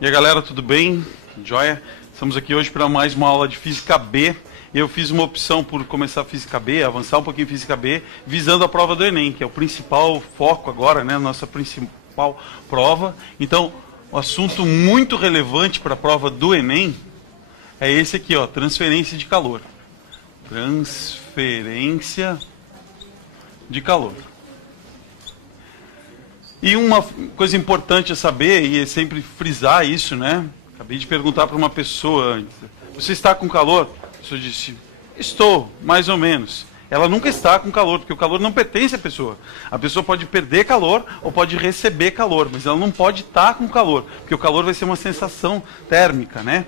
E aí galera, tudo bem? Joia? Estamos aqui hoje para mais uma aula de Física B. Eu fiz uma opção por começar a Física B, avançar um pouquinho em Física B, visando a prova do Enem, que é o principal foco agora, né? Nossa principal prova. Então, um assunto muito relevante para a prova do Enem é esse aqui, ó, transferência de calor. Transferência de calor. E uma coisa importante a saber, e é sempre frisar isso, né? Acabei de perguntar para uma pessoa antes. Você está com calor? A pessoa disse, estou, mais ou menos. Ela nunca está com calor, porque o calor não pertence à pessoa. A pessoa pode perder calor ou pode receber calor, mas ela não pode estar com calor, porque o calor vai ser uma sensação térmica, né?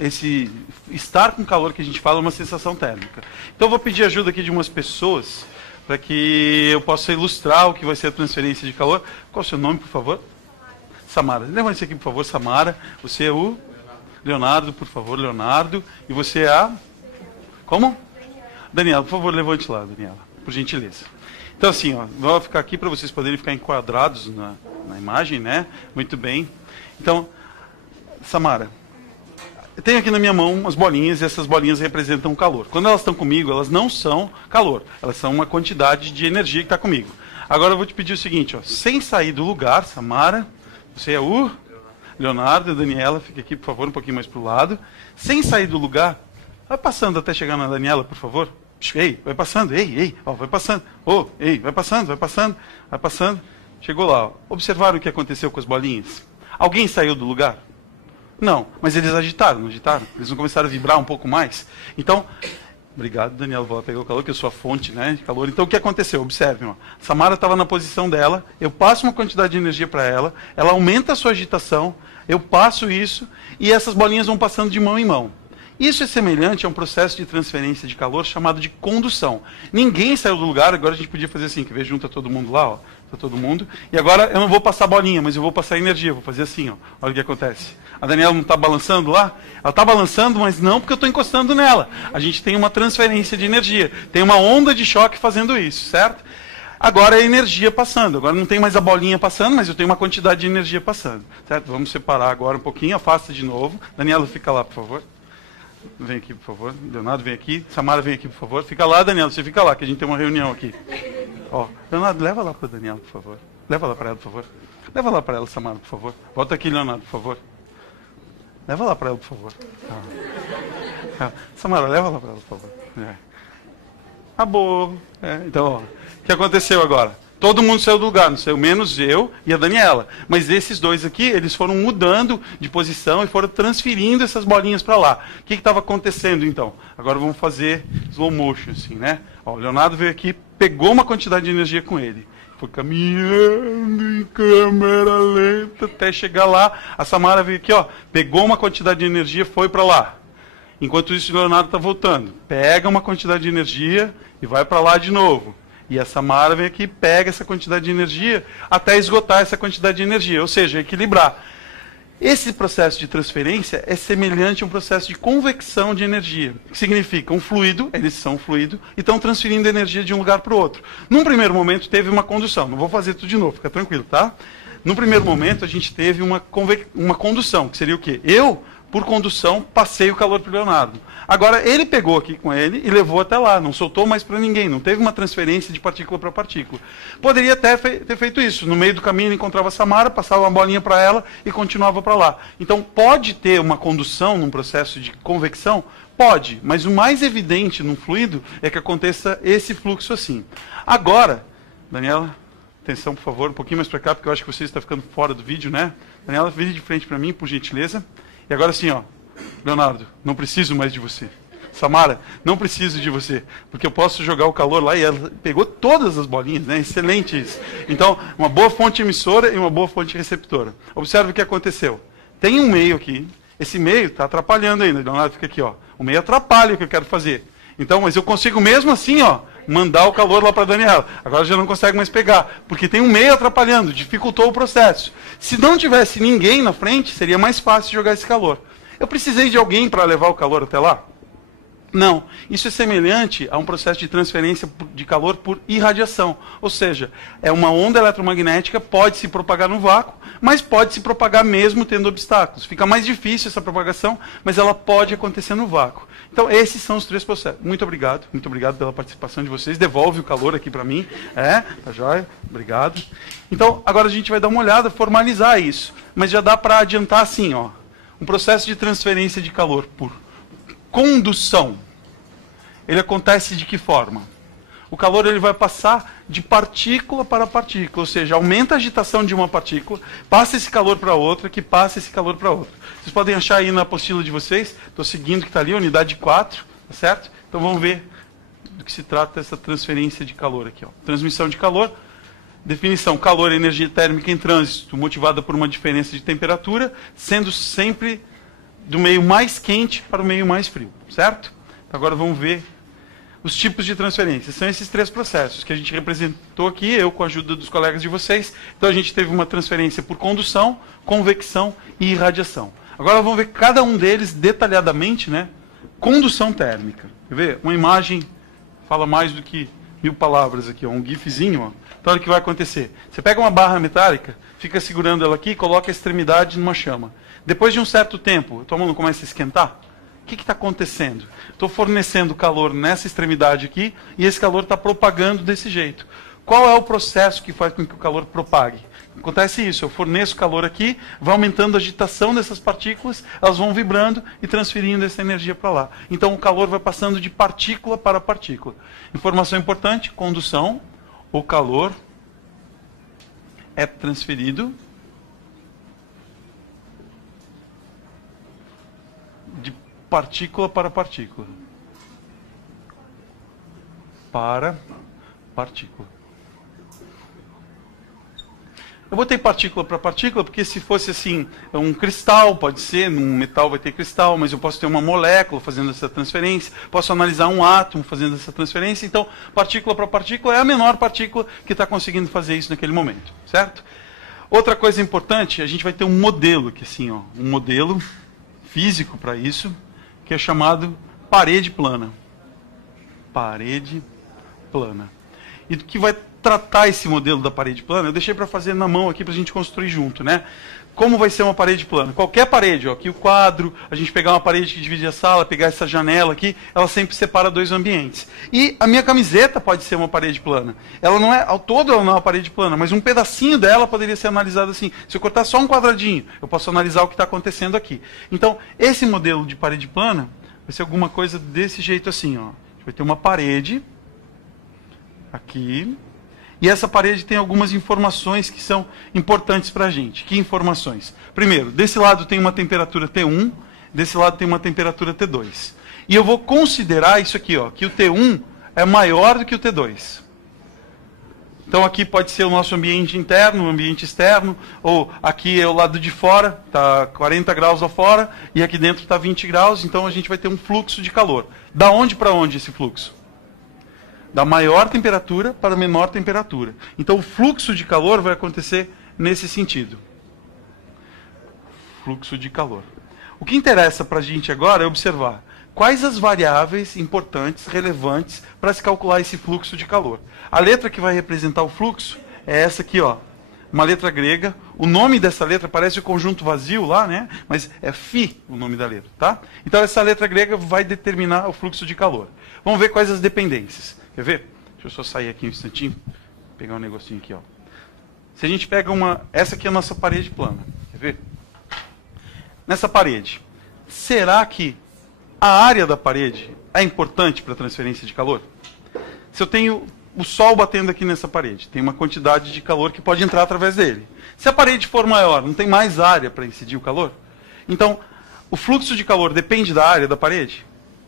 Esse estar com calor que a gente fala é uma sensação térmica. Então eu vou pedir ajuda aqui de umas pessoas, para que eu possa ilustrar o que vai ser a transferência de calor. Qual é o seu nome, por favor? Samara. Levante aqui, por favor, Samara. Você é o? Leonardo, por favor, Leonardo. E você é a? Como? Daniela, por favor, levante lá, Daniela, por gentileza. Então assim, ó, vou ficar aqui para vocês poderem ficar enquadrados na imagem, né? Muito bem. Então, Samara, eu tenho aqui na minha mão umas bolinhas, e essas bolinhas representam calor. Quando elas estão comigo, elas não são calor, elas são uma quantidade de energia que está comigo. Agora eu vou te pedir o seguinte, ó, sem sair do lugar, Samara, você é o? Leonardo, Daniela, fica aqui, por favor, um pouquinho mais para o lado. Sem sair do lugar, vai passando até chegar na Daniela, por favor. Ei, vai passando, ei, ó, vai passando. Oh, ei, vai passando, vai passando, vai passando. Chegou lá, ó. Observaram o que aconteceu com as bolinhas? Alguém saiu do lugar? Não, mas eles agitaram, não agitaram? Eles não começaram a vibrar um pouco mais? Então, obrigado, Daniel, vou lá pegar o calor, que eu sou a fonte, né, de calor. Então, o que aconteceu? Observem, ó. Samara estava na posição dela, eu passo uma quantidade de energia para ela, ela aumenta a sua agitação, eu passo isso, e essas bolinhas vão passando de mão em mão. Isso é semelhante a um processo de transferência de calor chamado de condução. Ninguém saiu do lugar, agora a gente podia fazer assim, que vê, junta todo mundo lá, ó. Tá todo mundo. E agora eu não vou passar bolinha, mas eu vou passar energia, vou fazer assim, ó. Olha o que acontece. A Daniela não está balançando lá? Ela está balançando, mas não porque eu estou encostando nela. A gente tem uma transferência de energia. Tem uma onda de choque fazendo isso, certo? Agora é a energia passando. Agora não tem mais a bolinha passando, mas eu tenho uma quantidade de energia passando. Certo? Vamos separar agora um pouquinho, afasta de novo. Daniela, fica lá, por favor. Vem aqui, por favor. Leonardo, vem aqui. Samara, vem aqui, por favor. Fica lá, Daniela, você fica lá, que a gente tem uma reunião aqui. Ó, Leonardo, leva lá para a Daniela, por favor. Leva lá para ela, por favor. Leva lá para ela, Samara, por favor. Volta aqui, Leonardo, por favor. Leva lá para ela, por favor. Samara, leva lá para ela, por favor. Acabou. Então, ó, o que aconteceu agora? Todo mundo saiu do lugar, não saiu menos eu e a Daniela. Mas esses dois aqui, eles foram mudando de posição e foram transferindo essas bolinhas para lá. O que estava acontecendo, então? Agora vamos fazer slow motion, assim, né? Ó, o Leonardo veio aqui, pegou uma quantidade de energia com ele. Foi caminhando em câmera lenta até chegar lá. A Samara veio aqui, ó, pegou uma quantidade de energia, foi para lá. Enquanto isso, o Leonardo está voltando. Pega uma quantidade de energia e vai para lá de novo. E a Samara vem aqui, pega essa quantidade de energia até esgotar essa quantidade de energia, ou seja, equilibrar. Esse processo de transferência é semelhante a um processo de convecção de energia, que significa um fluido, eles são um fluido, e estão transferindo energia de um lugar para o outro. Num primeiro momento teve uma condução, não vou fazer tudo de novo, fica tranquilo, tá? Num primeiro momento a gente teve uma condução, que seria o quê? Eu, por condução, passei o calor para o Leonardo. Agora, ele pegou aqui com ele e levou até lá, não soltou mais para ninguém, não teve uma transferência de partícula para partícula. Poderia até ter feito isso, no meio do caminho ele encontrava a Samara, passava uma bolinha para ela e continuava para lá. Então, pode ter uma condução num processo de convecção? Pode, mas o mais evidente num fluido é que aconteça esse fluxo assim. Agora, Daniela, atenção por favor, um pouquinho mais para cá, porque eu acho que você está ficando fora do vídeo, né? Daniela, vire de frente para mim, por gentileza. E agora sim, ó, Leonardo, não preciso mais de você. Samara, não preciso de você, porque eu posso jogar o calor lá e ela pegou todas as bolinhas, né? Excelente isso. Então, uma boa fonte emissora e uma boa fonte receptora. Observe o que aconteceu. Tem um meio aqui, esse meio está atrapalhando ainda. Leonardo, fica aqui, ó. O meio atrapalha o que eu quero fazer. Então, mas eu consigo mesmo assim, ó, mandar o calor lá para a Daniela. Agora já não consegue mais pegar, porque tem um meio atrapalhando, dificultou o processo. Se não tivesse ninguém na frente, seria mais fácil jogar esse calor. Eu precisei de alguém para levar o calor até lá? Não. Isso é semelhante a um processo de transferência de calor por irradiação. Ou seja, é uma onda eletromagnética, pode se propagar no vácuo, mas pode se propagar mesmo tendo obstáculos. Fica mais difícil essa propagação, mas ela pode acontecer no vácuo. Então, esses são os três processos. Muito obrigado pela participação de vocês. Devolve o calor aqui para mim. Tá joia? Obrigado. Então, agora a gente vai dar uma olhada, formalizar isso. Mas já dá para adiantar assim, ó. Um processo de transferência de calor por condução. Ele acontece de que forma? O calor ele vai passar de partícula para partícula, ou seja, aumenta a agitação de uma partícula, passa esse calor para outra, que passa esse calor para outra. Vocês podem achar aí na apostila de vocês, estou seguindo que está ali, unidade 4, tá certo? Então vamos ver do que se trata essa transferência de calor aqui. Ó. Transmissão de calor, definição, calor é energia térmica em trânsito, motivada por uma diferença de temperatura, sendo sempre do meio mais quente para o meio mais frio, certo? Agora vamos ver os tipos de transferência. São esses três processos que a gente representou aqui, eu com a ajuda dos colegas de vocês. Então a gente teve uma transferência por condução, convecção e irradiação. Agora vamos ver cada um deles detalhadamente, né? Condução térmica. Quer ver? Uma imagem fala mais do que 1000 palavras aqui, ó, um gifzinho. Ó. Então olha o que vai acontecer. Você pega uma barra metálica, fica segurando ela aqui e coloca a extremidade numa chama. Depois de um certo tempo, a tua mão não começa a esquentar? O que está acontecendo? Estou fornecendo calor nessa extremidade aqui e esse calor está propagando desse jeito. Qual é o processo que faz com que o calor propague? Acontece isso, eu forneço calor aqui, vai aumentando a agitação dessas partículas, elas vão vibrando e transferindo essa energia para lá. Então o calor vai passando de partícula para partícula. Informação importante, condução, o calor é transferido de partícula para partícula. Para partícula. Eu botei partícula para partícula porque se fosse assim, um cristal, pode ser, num metal vai ter cristal, mas eu posso ter uma molécula fazendo essa transferência, posso analisar um átomo fazendo essa transferência, então partícula para partícula é a menor partícula que está conseguindo fazer isso naquele momento, certo? Outra coisa importante, a gente vai ter um modelo, que assim, ó, um modelo físico para isso, que é chamado parede plana. Parede plana. E do que vai tratar esse modelo da parede plana, eu deixei para fazer na mão aqui para a gente construir junto, né? Como vai ser uma parede plana? Qualquer parede, ó, aqui o quadro, a gente pegar uma parede que divide a sala, pegar essa janela aqui, ela sempre separa dois ambientes. E a minha camiseta pode ser uma parede plana. Ela não é, ao todo ela não é uma parede plana, mas um pedacinho dela poderia ser analisado assim. Se eu cortar só um quadradinho, eu posso analisar o que está acontecendo aqui. Então, esse modelo de parede plana vai ser alguma coisa desse jeito assim, ó. A gente vai ter uma parede aqui. E essa parede tem algumas informações que são importantes para a gente. Que informações? Primeiro, desse lado tem uma temperatura T1, desse lado tem uma temperatura T2. E eu vou considerar isso aqui, ó, que o T1 é maior do que o T2. Então aqui pode ser o nosso ambiente interno, o ambiente externo, ou aqui é o lado de fora, está 40 graus lá fora, e aqui dentro está 20 graus, então a gente vai ter um fluxo de calor. Da onde para onde esse fluxo? Da maior temperatura para a menor temperatura. Então o fluxo de calor vai acontecer nesse sentido. Fluxo de calor. O que interessa para a gente agora é observar quais as variáveis importantes, relevantes, para se calcular esse fluxo de calor. A letra que vai representar o fluxo é essa aqui, ó. Uma letra grega. O nome dessa letra parece o conjunto vazio lá, né? Mas é Φ o nome da letra, tá? Então essa letra grega vai determinar o fluxo de calor. Vamos ver quais as dependências. Quer ver? Deixa eu só sair aqui um instantinho. Pegar um negocinho aqui, ó. Se a gente pega uma... Essa aqui é a nossa parede plana. Quer ver? Nessa parede, será que a área da parede é importante para a transferência de calor? Se eu tenho o sol batendo aqui nessa parede, tem uma quantidade de calor que pode entrar através dele. Se a parede for maior, não tem mais área para incidir o calor? Então, o fluxo de calor depende da área da parede?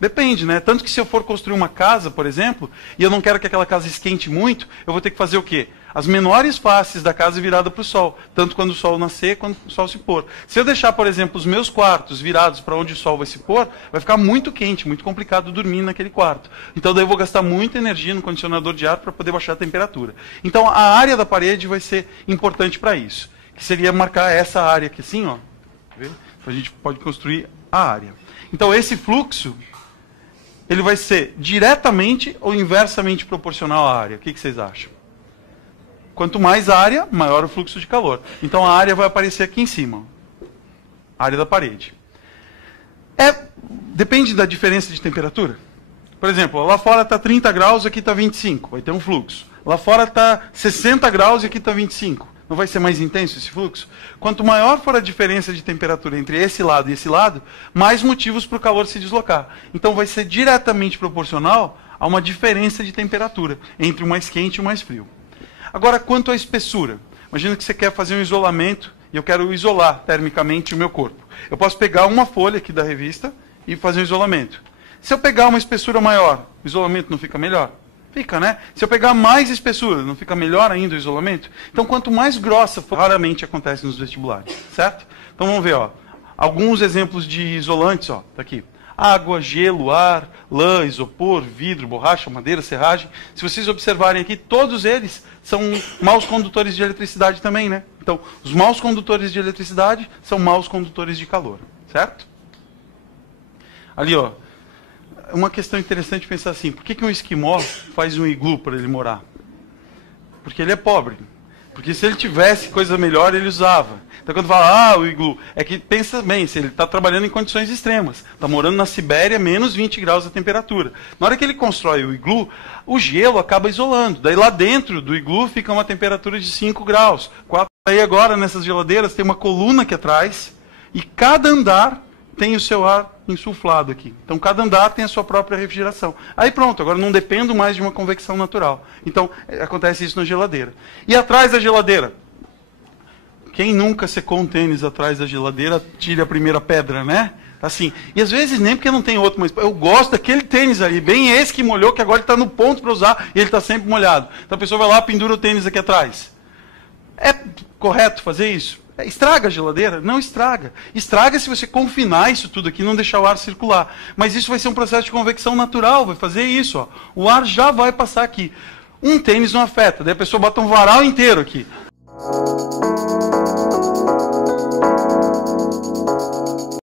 Depende, né? Tanto que se eu for construir uma casa, por exemplo, e eu não quero que aquela casa esquente muito, eu vou ter que fazer o quê? as menores faces da casa virada para o sol, tanto quando o sol nascer quanto o sol se pôr. Se eu deixar, por exemplo, os meus quartos virados para onde o sol vai se pôr, vai ficar muito quente, muito complicado dormir naquele quarto. Então daí eu vou gastar muita energia no condicionador de ar para poder baixar a temperatura. Então a área da parede vai ser importante para isso, que seria marcar essa área aqui assim, ó. Então a gente pode construir a área. Então esse fluxo, ele vai ser diretamente ou inversamente proporcional à área. O que vocês acham? Quanto mais área, maior o fluxo de calor. Então a área vai aparecer aqui em cima. A área da parede. Depende da diferença de temperatura. Por exemplo, lá fora está 30 graus, aqui está 25. Vai ter um fluxo. Lá fora está 60 graus e aqui está 25. Não vai ser mais intenso esse fluxo? Quanto maior for a diferença de temperatura entre esse lado e esse lado, mais motivos para o calor se deslocar. Então vai ser diretamente proporcional a uma diferença de temperatura entre o mais quente e o mais frio. Agora, quanto à espessura. Imagina que você quer fazer um isolamento e eu quero isolar termicamente o meu corpo. Eu posso pegar uma folha aqui da revista e fazer um isolamento. Se eu pegar uma espessura maior, o isolamento não fica melhor? Fica, né? Se eu pegar mais espessura, não fica melhor ainda o isolamento? Então, quanto mais grossa for, raramente acontece nos vestibulares, certo? Então, vamos ver, ó. Alguns exemplos de isolantes, ó. Tá aqui. Água, gelo, ar, lã, isopor, vidro, borracha, madeira, serragem. Se vocês observarem aqui, todos eles são maus condutores de eletricidade também, né? Então, os maus condutores de eletricidade são maus condutores de calor, certo? Ali, ó. Uma questão interessante pensar assim, por que um esquimó faz um iglu para ele morar? Porque ele é pobre. Porque se ele tivesse coisa melhor, ele usava. Então quando fala, o iglu, é que pensa bem, se ele está trabalhando em condições extremas, está morando na Sibéria, menos 20 graus a temperatura. Na hora que ele constrói o iglu, o gelo acaba isolando. Daí lá dentro do iglu fica uma temperatura de 5 graus. Aí agora nessas geladeiras tem uma coluna aqui atrás, e cada andar tem o seu ar insuflado aqui. Então, cada andar tem a sua própria refrigeração. Aí pronto, agora não dependo mais de uma convecção natural. Então, acontece isso na geladeira. E atrás da geladeira? Quem nunca secou um tênis atrás da geladeira, tire a primeira pedra, né? Assim. E às vezes nem porque não tem outro, mas eu gosto daquele tênis ali, bem esse que molhou, que agora ele está no ponto para usar e ele está sempre molhado. Então a pessoa vai lá e pendura o tênis aqui atrás. É correto fazer isso? Estraga a geladeira? Não estraga. Estraga se você confinar isso tudo aqui e não deixar o ar circular. Mas isso vai ser um processo de convecção natural, vai fazer isso. Ó. O ar já vai passar aqui. Um tênis não afeta, daí a pessoa bota um varal inteiro aqui.